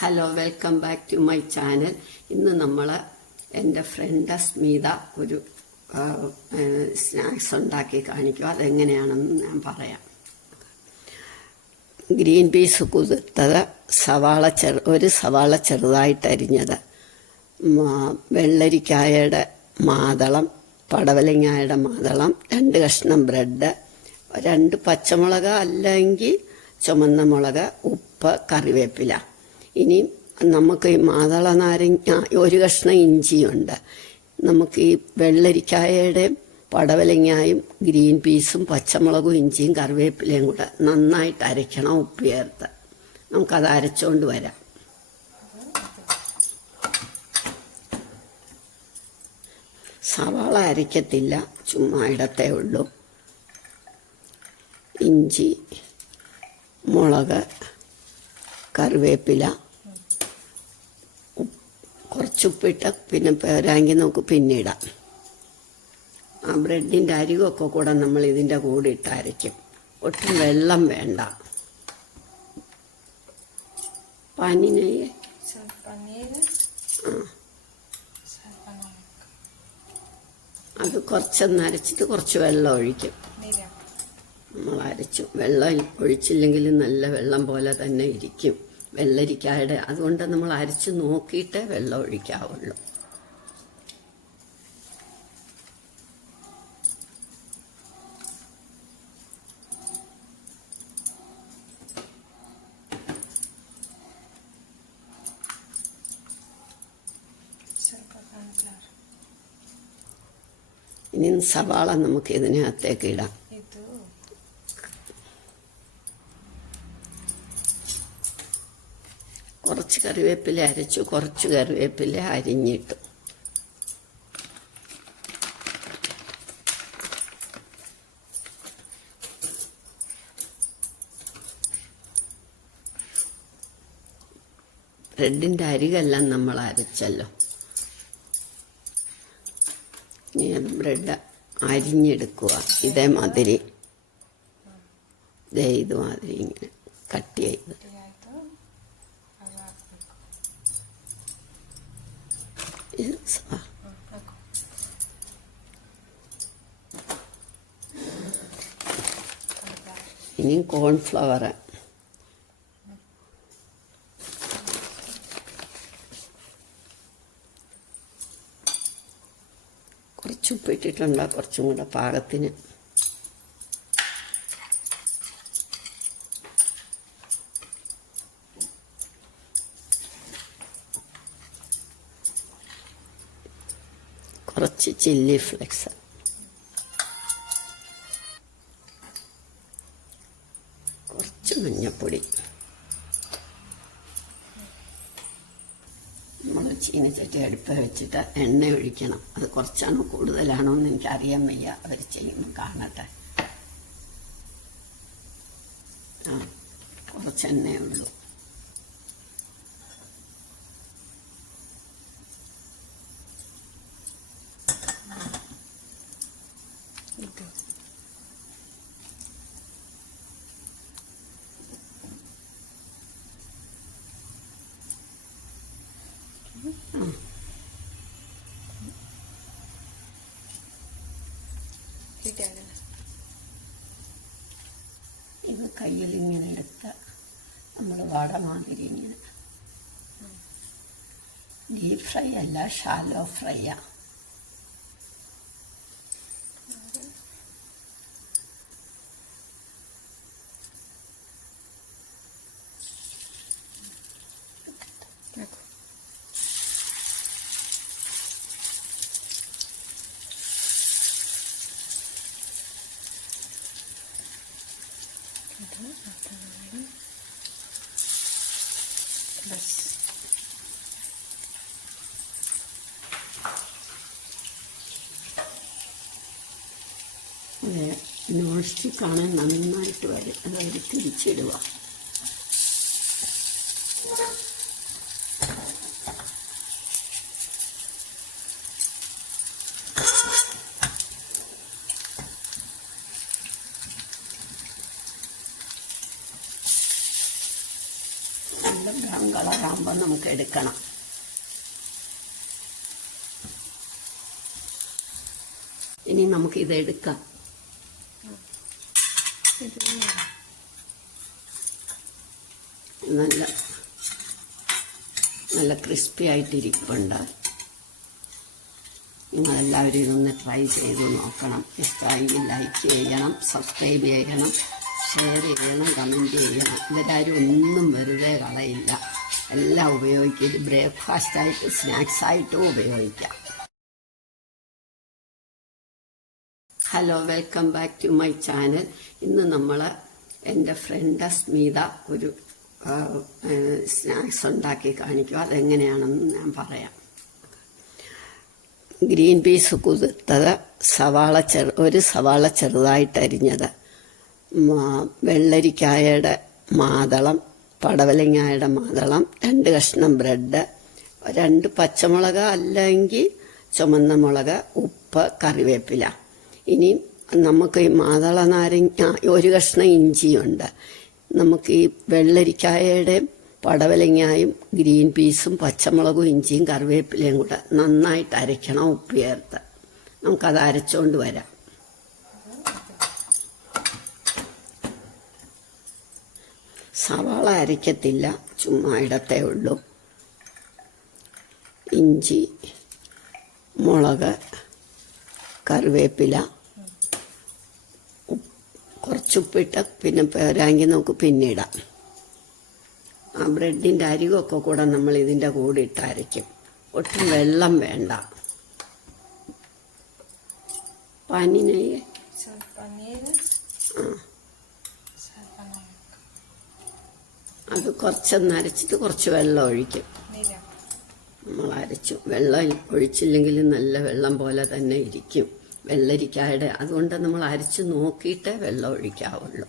Hello welcome back to my channel ഇന്ന് നമ്മൾ എന്റെ ഫ്രണ്ട് സ്മിത ഒരു സ്നാക്സ് ഉണ്ടാക്കി കാണിക്കും. അതെങ്ങനെയാണെന്ന് ഞാൻ പറയാം. ഗ്രീൻ പീസ് കുതിർത്തത് സവാള ചെറു ഒരു സവാള ചെറുതായിട്ട് അരിഞ്ഞത്. വെള്ളരിക്കായയുടെ മാതളം പടവലങ്ങായുടെ മാതളം രണ്ട് കഷ്ണം ബ്രെഡ് രണ്ട് പച്ചമുളക് അല്ലെങ്കിൽ ചുമന്ന മുളക് ഉപ്പ് കറിവേപ്പില. ഇനി നമുക്ക് ഈ മാതള നാരങ്ങ ഒരു കഷ്ണം ഇഞ്ചിയുണ്ട്. നമുക്ക് ഈ വെള്ളരിക്കായയുടെ പടവലങ്ങായും ഗ്രീൻ പീസും പച്ചമുളകും ഇഞ്ചിയും കറിവേപ്പിലയും കൂടെ നന്നായിട്ട് അരയ്ക്കണം ഉപ്പ് ചേർത്ത്. നമുക്കത് അരച്ചുകൊണ്ട് വരാം. സവാള അരയ്ക്കത്തില്ല ചുമ്മാ ഇടത്തേ ഉള്ളൂ. ഇഞ്ചി മുളക് കറിവേപ്പില കുറച്ച് ഉപ്പിട്ട് പിന്നെ പേരാങ്കി നമുക്ക് പിന്നിടാം ആ ബ്രെഡിന്റെ അരികൊക്കെ കൂടെ നമ്മൾ ഇതിന്റെ കൂടെ ഇട്ട് ഒട്ടും വെള്ളം വേണ്ട. പനിനെ? അത് കുറച്ചൊന്ന് അരച്ചിട്ട് കുറച്ച് വെള്ളം ഒഴിക്കും. നമ്മൾ അരച്ചു. വെള്ളം ഒഴിച്ചില്ലെങ്കിൽ നല്ല വെള്ളം പോലെ തന്നെ ഇരിക്കും. വെള്ളരിക്കായുടെ അതുകൊണ്ട് നമ്മൾ അരച്ച് നോക്കിയിട്ടേ വെള്ളം ഒഴിക്കാവുള്ളൂ. ഇനി സവാള നമുക്ക് ഇതിനകത്തേക്ക് ഇടാം. കറിവേപ്പില അരച്ചു കുറച്ച് കറിവേപ്പില അരിഞ്ഞിട്ടു. ബ്രെഡിന്റെ അരികെല്ലാം നമ്മൾ അരച്ചല്ലോ. ഇനി അത് ബ്രെഡ് അരിഞ്ഞെടുക്കുക. ഇതേമാതിരി. ഇതേ ഇതുമാതിരി ഇങ്ങനെ കട്ട് ഇനി കോൺഫ്ലവർ കുറച്ച് ഉപ്പിട്ടിട്ടുണ്ട് കുറച്ചും കൂടെ പാകത്തിന്. കുറച്ച് ചില്ലി ഫ്ലെക്സ് കുറച്ച് മഞ്ഞപ്പൊടി നമ്മൾ ചീനച്ചട്ടി അടുപ്പ് വെച്ചിട്ട് എണ്ണ ഒഴിക്കണം അത് കുറച്ചാണോ കൂടുതലാണോ എന്ന് എനിക്ക് അറിയാൻ വയ്യ അവർ ചെയ്യുമ്പോൾ കാണട്ടെ ആ കുറച്ച് എണ്ണയേ ഉള്ളൂ ഇത് കയ്യിൽ ഇങ്ങനെ എടുത്ത നമ്മൾ വടമാതിരി ഇങ്ങനെ. ഡീപ് ഫ്രൈ അല്ല ഷാലോ ഫ്രൈയാ നോൺ സ്റ്റിക്കാണ് നന്നായിട്ട് വരും. അതായത് തിരിച്ചിടുക. നല്ല ബ്രൗൺ കളറാകുമ്പോൾ നമുക്ക് എടുക്കണം. ഇനി നമുക്ക് ഇത് എടുക്കാം. നല്ല നല്ല ക്രിസ്പി ആയിട്ടിരിപ്പുണ്ട്. നിങ്ങളെല്ലാവരും ഇതൊന്ന് ട്രൈ ചെയ്ത് നോക്കണം. ഇഷ്ടമായി ലൈക്ക് ചെയ്യണം സബ്സ്ക്രൈബ് ചെയ്യണം ഷെയർ ചെയ്യണം കമന്റ് ചെയ്യണം. ഇവരാരും ഒന്നും വെറുതെ കളയില്ല. എല്ലാം ഉപയോഗിക്കും ഇത് ബ്രേക്ക്ഫാസ്റ്റായിട്ട് സ്നാക്സായിട്ടും ഉപയോഗിക്കാം. Hello welcome back to my channel ഇന്ന് നമ്മൾ എന്റെ ഫ്രണ്ട് സ്മിത ഒരു സ്നാക്സ് ഉണ്ടാക്കി കാണിക്കും. അതെങ്ങനെയാണെന്ന് ഞാൻ പറയാം. ഗ്രീൻ പീസ് കുതിർത്തത് സവാള ചെറു ഒരു സവാള ചെറുതായിട്ട് അരിഞ്ഞത്. വെള്ളരിക്കായയുടെ മാതളം പടവലങ്ങായുടെ മാതളം രണ്ട് കഷ്ണം ബ്രെഡ് രണ്ട് പച്ചമുളക് അല്ലെങ്കിൽ ചുമന്ന മുളക് ഉപ്പ് കറിവേപ്പില. ഇനി നമുക്ക് ഈ മാതള നാരങ്ങ ഒരു കഷ്ണം ഇഞ്ചിയുണ്ട്. നമുക്ക് ഈ വെള്ളരിക്കായയുടെ പടവലങ്ങായും ഗ്രീൻ പീസും പച്ചമുളകും ഇഞ്ചിയും കറിവേപ്പിലയും കൂടെ നന്നായിട്ട് അരയ്ക്കണം ഉപ്പ് ചേർത്ത്. നമുക്കത് അരച്ചുകൊണ്ട് വരാം. സവാള അരയ്ക്കത്തില്ല ചുമ്മാ ഇടത്തേ ഉള്ളൂ. ഇഞ്ചി മുളക് കറിവേപ്പില കുറച്ചുപ്പിട്ട് പിന്നെ പേരാങ്കി നമുക്ക് പിന്നിടാം. ആ ബ്രെഡിന്റെ അരികൊക്കെ കൂടെ നമ്മൾ ഇതിന്റെ കൂടെ ഇട്ടരയ്ക്കും. ഒട്ടും വെള്ളം വേണ്ട. പനീനയെ അത് കുറച്ചൊന്ന് അരച്ചിട്ട് കുറച്ച് വെള്ളം ഒഴിക്കും. നമ്മൾ അരച്ചു. വെള്ളം ഒഴിച്ചില്ലെങ്കിൽ നല്ല വെള്ളം പോലെ തന്നെ ഇരിക്കും. വെള്ളരിക്കായുടെ അതുകൊണ്ട് നമ്മൾ അരിച്ച് നോക്കിയിട്ടേ വെള്ളം ഒഴിക്കാവുള്ളൂ.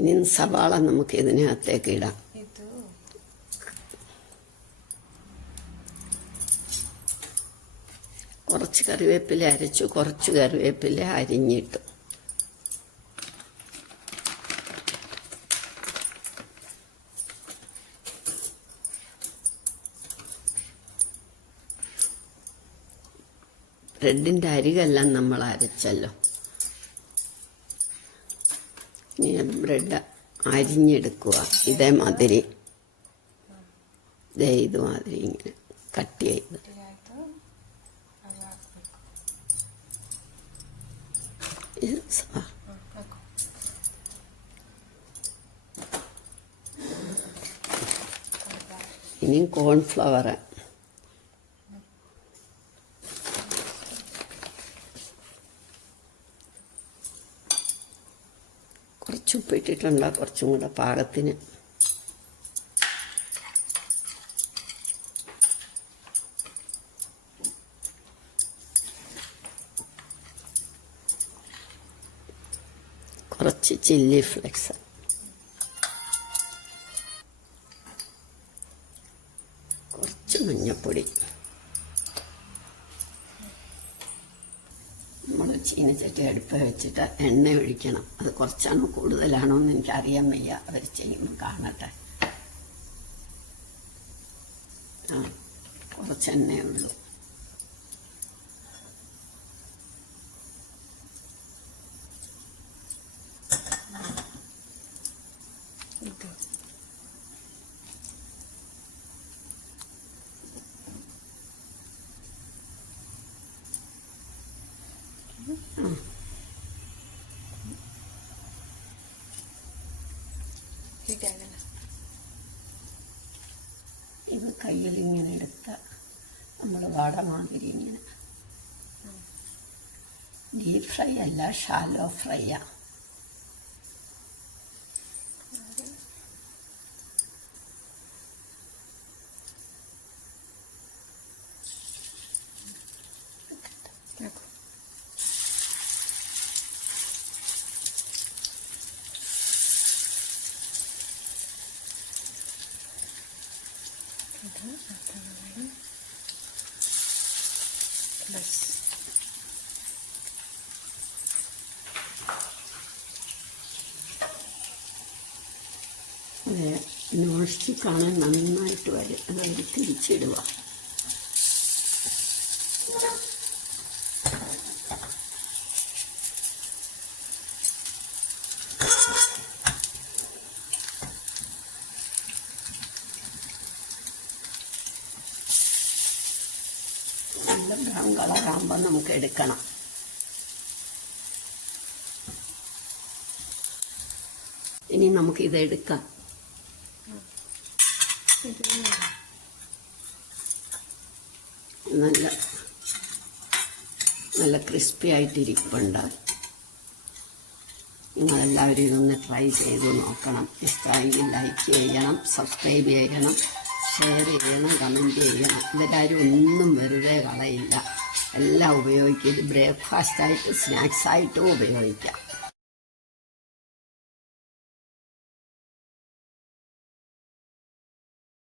ഇനി സവാള നമുക്ക് ഇതിനകത്തേക്ക് ഇടാം. കറിവേപ്പില അരച്ചു കുറച്ച് കറിവേപ്പില അരിഞ്ഞിട്ടു. ബ്രെഡിന്റെ അരികെല്ലാം നമ്മൾ അരച്ചല്ലോ. ഇനി ബ്രെഡ് അരിഞ്ഞെടുക്കുക. ഇതേമാതിരി. ഇതേ ഇതുമാതിരി ഇങ്ങനെ കട്ട് ചെയ്ത്. ഇത് ഇനിയും കോൺഫ്ലവർ കുറച്ച് ഉപ്പിട്ടിട്ടുണ്ട് കുറച്ചും കൂടെ പാകത്തിന്. കുറച്ച് ചില്ലി ഫ്ലെക്സ് കുറച്ച് മഞ്ഞപ്പൊടി നമ്മൾ ചീനച്ചട്ടി അടുപ്പ് വെച്ചിട്ട് എണ്ണ ഒഴിക്കണം അത് കുറച്ചാണോ കൂടുതലാണോ എന്ന് എനിക്ക് അറിയാൻ വയ്യ അവർ ചെയ്യുമ്പോൾ കാണട്ടെ ആ കുറച്ച് എണ്ണയേ വെക്കുക ഇത് കയ്യിൽ ഇങ്ങനെ എടുത്ത നമ്മൾ വടമാതിരി ഇങ്ങനെ. ഡീപ് ഫ്രൈ അല്ല ഷാലോ ഫ്രൈയാണ് দেখো ব্যাস നോഷിച്ച് കാണാൻ നന്നായിട്ട് വരും അതായത് തിരിച്ചിടുക. നല്ല ബ്രൗൺ കളറാകുമ്പോൾ നമുക്ക് എടുക്കണം. ഇനി നമുക്ക് ഇത് എടുക്കാം. നല്ല നല്ല ക്രിസ്പി ആയിട്ടിരിപ്പുണ്ട്. നിങ്ങളെല്ലാവരും ഇതൊന്ന് ട്രൈ ചെയ്ത് നോക്കണം. ഇഷ്ടമായി ലൈക്ക് ചെയ്യണം സബ്സ്ക്രൈബ് ചെയ്യണം. ഷെയർ ചെയ്യണം. കമന്റ് ചെയ്യണം ഇവരാരും ഒന്നും വെറുതെ കളയില്ല. എല്ലാം ഉപയോഗിക്കരുത് ഇത് ബ്രേക്ക്ഫാസ്റ്റായിട്ട് സ്നാക്സായിട്ടും ഉപയോഗിക്കാം.